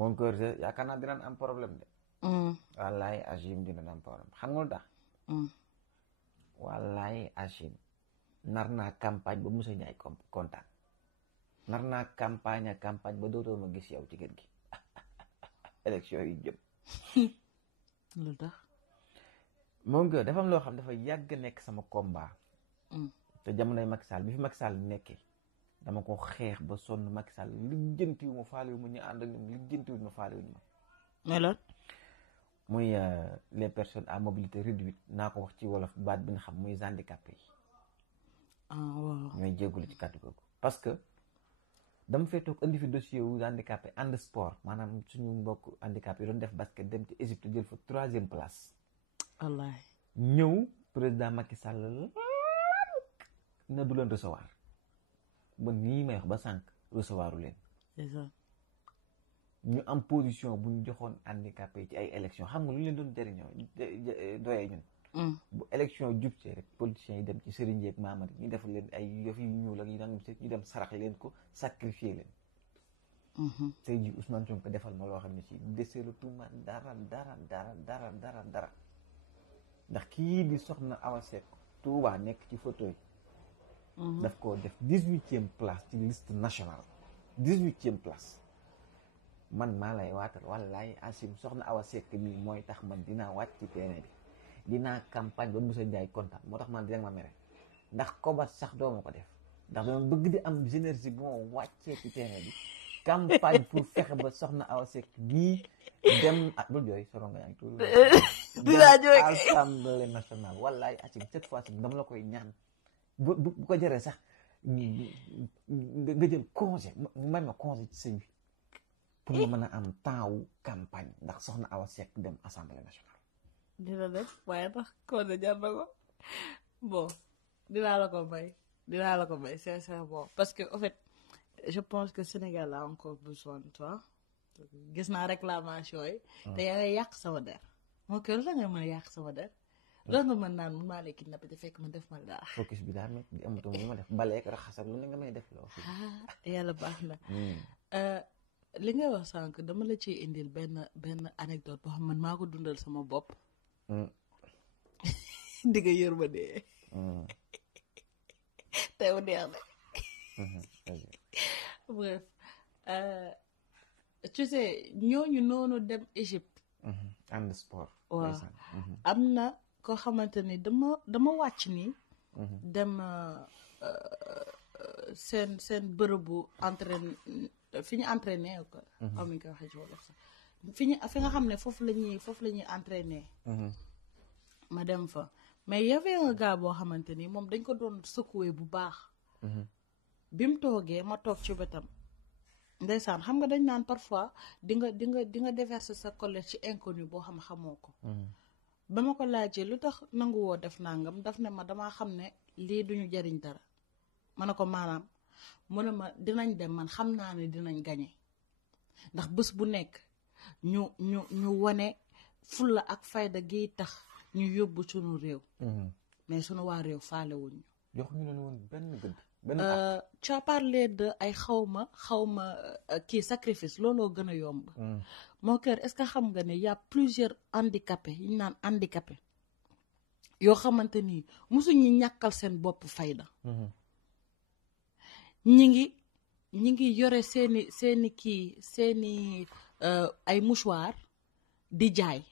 mon kër de yaakaar naa dinañ am problème de. wallaay Achim dinañ am problème xam nga lu tax. wallaay Achim nar naa campagne ba Moussa Ndiaye kontaan nar naa campagne ba dootoo ma gis yow ci kër gi élection yi jëm. lu tax. mon kër dafa am loo xam dafa yàgg nekk sama combat. te jamonoy Macky Sall bi fi Macky Sall nekkee dama ko xeex ba sonn Macky Sall lijjantiwu ma faale wu ma ñu ànd ak ñoom lijjantiwu ma faale wu ma. mais loolu. muy les personnes à mobilité réduite naa ko wax ci wolof baat bi nga xam muy handicapé yi. waaw. ñooy jéggulu ci kàddu googu parce que dama fee toog indi fi dossier wu handicapé and sport maanaam suñu mbokk handicapé yi doon def basket dem ci Égypte jël fa 3e place. wallaahi. ñëw président Macky Sall na du leen recevoir ba nii may wax ba sànq recevoiru leen. c'est ça. ñu am position bu ñu joxoon handicapé ci ay élection xam nga lu leen doon jëriñoo doyee ñun. bu élection jub see rek politiciens yi dem ci Serigne yeeg Mamadi ñu def leen ay yëf yu ñuul ak yu nangam ñu dem sarax leen ko sacrifier leen. tey jii Ousmane Sonko defal ma loo xam ne si deseelu tuuma dara. ndax kii di soxna Awa Seck Touba nekk ci photo yi. daf ko def 18e place ci liste nationale 18e place. man maa lay waatal wallaay Achim soxna Awa Seck mii mooy tax man dinaa wàcc ci terrain bi dinaa campagne ba Moussa Ndiaye kontaan moo tax man dina ma mere ndax kobat sax doo ma ko def ndax dama bëgg di am énergie bu ma wàccee ci terrain bi campagne pour fexe ba soxna Awa Seck bii dem bul jooy soro nga yaa ngi tudd dinaa jooy Assemblée nationale wallaay Achim cette fois ci dama la koy ñaan bu ko jëree sax nga jël congé may ma congé ci sëñ bi pour nga mën a am temps wu campagne ndax soxna Awa Seck dem assemblée nationale. dina dem waaye tax koo ne jar na ko bon dinaa la ko may sincèrement parce que en fait je pense que Sénégal a encore besoin de toi gis naa réclamation yi. te yaa ngi yàq sama der. moo kër la nga mën a yàq sama der. loolu nga mën naan maa lay kidnappé te fekk man def ma dara. focus bi daa métti di amatuma lu ma def baleek raxasal lu ne nga may def loo. yàlla baax na. li nga wax sànq dama la ciy indil benn anecdote boo xam man maa ko dundal sama bopp. di nga yër ma dee. tey mu neex na. bref tu sais ñooñu noonu dem Égypte. and sport. waaw am na koo xamante ni dama wàcc nii. dem seen bërëbu entraîne. fi ñu entraîné ko. xam nga ko waxee ci wolof sax fi nga xam ne foofu la ñuy entraîné. ma dem fa mais y avait un gars boo xamante ni moom dañ ko doon secouer bu baax. bi mu toogee ma toog ci wetam. ndeysaan xam nga dañ naan parfois di nga déverser sa colère ci inconnu boo xamoo ko. ba ma ko laajee lu tax nangu woo def nangam daf ne ma damaa xam ne lii duñu jariñ dara ma ne ko maanaam. mu ne ma dinañ dem man xam naa ne dinañ gañe ndax bés bu nekk ñu wane fulla ak fayda gi tax ñu yóbbu sunu réew. mais sunu waa réew faale wuñu. jox ñu leen woon benn gëdd. tu as parlé de ay xawma kii sacrifice looloo gën a yomb. moo kër est-ce que xam nga ne y a plusieurs handicapés yi ñu naan handicapé yoo xamante ni mosuñu ñàkkal seen bopp fayda. ñi ngi yore seeni ay mouchoir di jaay.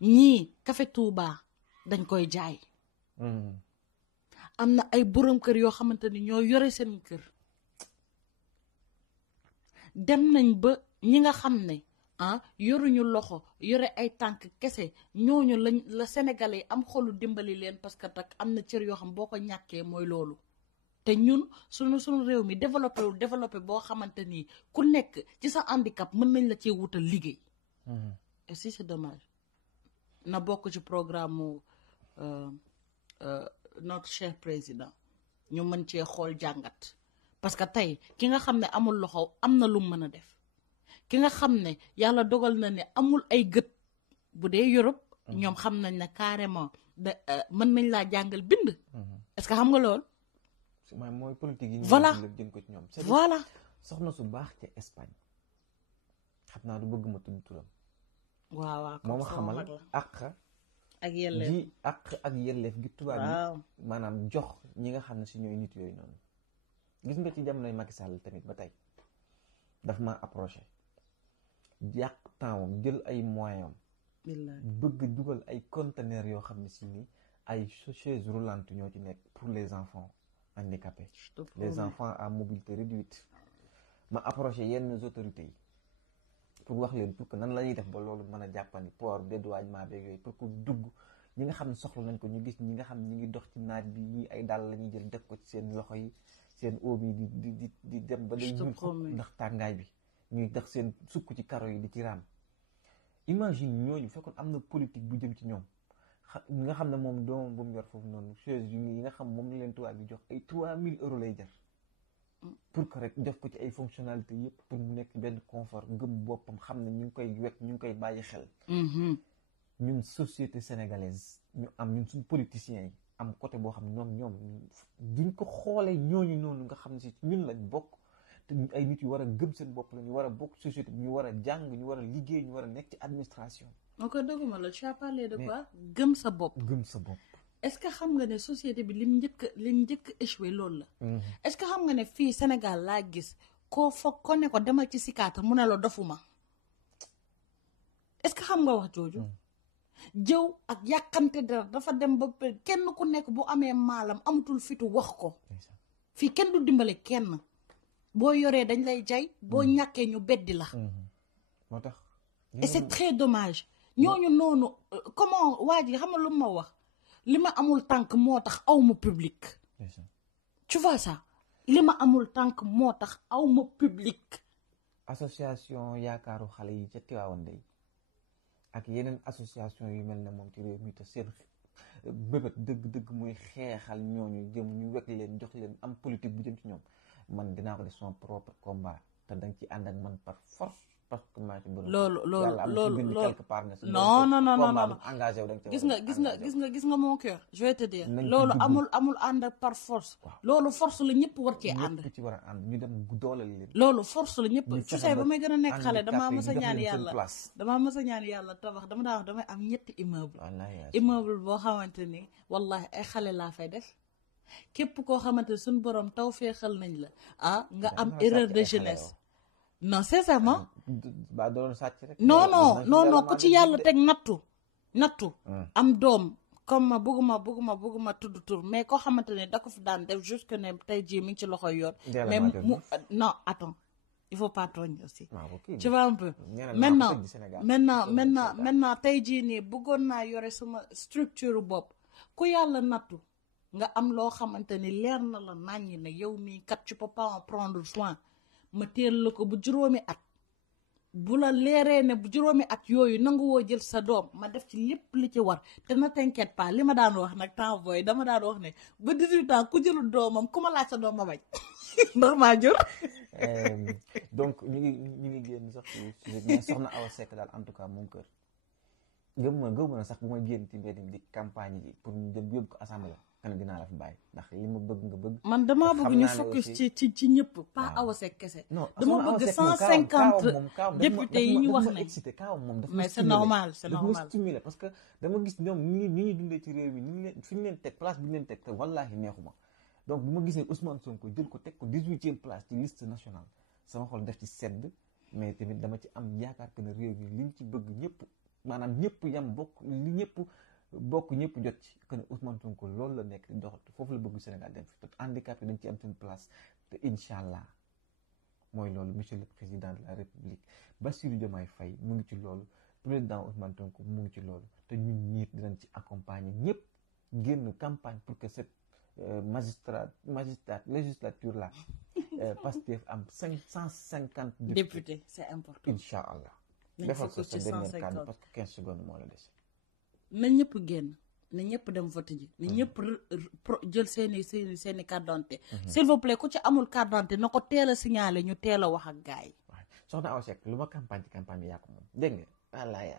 ñii café Touba dañ koy jaay. am na ay borom kër yoo xamante ni ñoo yore seen kër. dem nañ ba ñi nga xam ne yoruñu loxo yore ay tànk kese ñooñu la Sénégalais am xolu dimbali leen parce que tak am na cër yoo xam boo ko ñàkkee mooy loolu. te ñun suñu réew mi développé boo xamante ni ku nekk ci sa handicap mën nañ la cee wutal liggéey. et si c'est dommage na bokk ci programme mu notre cher président ñu mën cee xool jàngat parce que tey ki nga xam ne amul loxo am na lu mën a def ki nga xam ne yàlla dogal na ne amul ay gët bu dee Europe ñoom xam nañ ne carrément mën nañ laa jàngal bind. est-ce que xam nga lool. mooy politique yi. voilà jën ko ci ñoom. voilà. soxna su baax ca Espagne xam naa du bëgg ma tudd turam. waaw moo ma xamal àq ak yelleef ji àq ak yelleef gi tubaab yi maanaam jox ñi nga xam ne si ñooy nit yooyu noonu. gis nga ci jamonoy Macky Sall tamit ba tey daf ma approché yàq temps jël ay moyens bëgg dugal ay conteneurs yoo xam ne si ni ay chaises roulantes ñoo ci nekk pour les enfants handicapés, les enfants à mobilité réduite. Ma approché yenn autorités yi pour wax leen pour que nan la ñuy def ba loolu mën a jàppandi port dédouanement beeg yooyu pour que dugg ñi nga xam ne soxla nañ ko ñu gis ñi nga xam ne ñi ngi dox ci naaj bi ñi ay dàll la ñuy jël def ko ci seen loxo yi seen oom yi di dem ba day ñuul ndax tàngaay bi ñuy dox seen sukk ci karo yi di ci raam. Imagine ñooñu fekkoon am na politique bu jëm ci ñoom ñi nga xam ne moom doomam bu mu yor foofu noonu chaise yi nga xam moom la leen tubaab bi jox ay 3000 euros lay jar pour que rek def ko ci ay fonctionnalités yëpp pour mu nekk benn confort gëm boppam xam ne ñu ngi koy wekk ñu ngi koy bàyyi xel. ñun société sénégalaise ñu am ñun suñu politiciens yi am côté boo xam ne ñoom duñ ko xoolee ñooñu noonu nga xam ne si ñun lañ bokk te ay nit yu war a gëm seen bopp la ñu war a bokk société bi ñu war a jàng ñu war a liggéey ñu war a nekk ci administration. ok dëgguma la tu as parlé de quoi gëm sa bopp. gëm sa bopp. est-ce que xam nga ne société bi lim njëkk échoué loolu la. est-ce que xam nga ne fii Sénégal laa gis koo foog ko ne ko demal ci psychiatre mu ne la dofuma est-ce que xam nga wax jooju. jëw ak yàqante dara dafa dem ba kenn ku nekk bu amee maalam amatul fitu wax ko. fii kenn du dimbale kenn boo yoree dañ lay jay boo ñàkkee ñu beddi la. moo tax. et c'est très dommage ñooñu noonu comment waa ji xam nga lu ma wax. li ma amul tànk moo tax aw ma public. tu vois ça li ma amul tànk moo tax aw ma public. association yaakaaru xale yi ca Tivaouane day ak yeneen association yu mel ne moom ci réew mi te seen bébét dëgg-dëgg muy xeexal ñooñu jëm ñu wekk leen jox leen am politique bu jëm ci ñoom man dinaa ko def son propre combat te danga ci ànd ak man par force. loolu gis nga mon cœur je vais te dire loolu amul ànd ak par force. loolu force la ñëpp war cee ànd. ñëpp ci war a ànd ñu dem dooleel leen. loolu force la ñëpp su say ba may gën a nekk xale damaa mës a ñaan yàlla tabax dama daa wax damay am ñetti immeuble boo xamante ni wallahi ay xale laa fay def képp koo xamante ni suñu borom taw feexal nañ la nga am erreur de jeunesse. non sincèrement. ba doon sàcc rek. non ku ci yàlla teg nattu. am doom comme bëgguma tudd tur mais koo xamante ne da ko fi daan def jusque ne tey jii mi ngi ci loxoy yoon. mais non attends il faut pas tooñ aussi. tu vois un peu. maintenant tey jii nii bëggoon naa yore sama structure bopp ku yàlla nattu nga am loo xamante ni leer na la naññi ne yow mii kat tu peux pas en prendre soin. ma teel la ko bu juróomi at bu la leeree ne bu juróomi at yooyu nangu woo jël sa doom ma def ci lépp li ci war te na t'inquiète pas li ma daan wax nag temps booy dama daan wax ne ba 18 ans ku jëlul doomam ku ma laaj sa doom ma bañ ndax maa jur. donc ñu ngi génn sax mais soxna Awa Seck daal en tout cas moom kër gëm na sax bu ma génn ci mbedd di campagne yi pour ñu dem yóbbu ko assemblée. xanaa dinaa la fi bàyyi ndax li ma bëgg nga bëgg. man damaa bëgg ñu focus ci ñëpp. pas Awa Seck kese. dama bëgg 150 députés yi ñu wax ne. excité kaawam moom dafa mais c'est normal stimulé parce que dama gis ñoom ni ñuy dundee ci réew mi ni ñu leen fi ñu leen teg place bi ñu leen teg te wallaahi neexuma donc bu ma gisee Ousmane Sonko jël ko teg ko 18e place ci liste nationale sama xol def ci sedd mais tamit dama ci am yaakaar que ne réew mi liñ ci bëgg ñëpp maanaam ñëpp yam bokk ñëpp jot ci que ne Ousmane Sonko loolu la nekk di dox foofu la bëgg Sénégal dem fi te handicapé dañ ci am seen place te incha allah mooy loolu monsieur le président de la république Bassirou Diomaye Faye mu ngi ci loolu président Ousmane Sonko mu ngi ci loolu te ñun ñiit dinañ ci accompagner ñëpp génn campagne pour que cette magistrat législature là Pastef am 550 députés c'est important incha allah defal ko sa dernier cadre parce que 15 secondes moo la des. na ñëpp génn na ñëpp dem vote ji na ñëpp jël seeni carte d'identité s'il vous plaît ku ci amul carte d'identité na ko teel a signalé ñu teel a wax ak gars yi. soxna Awa Seck lu ma campagne bi yaa ko moom dégg nga wallaay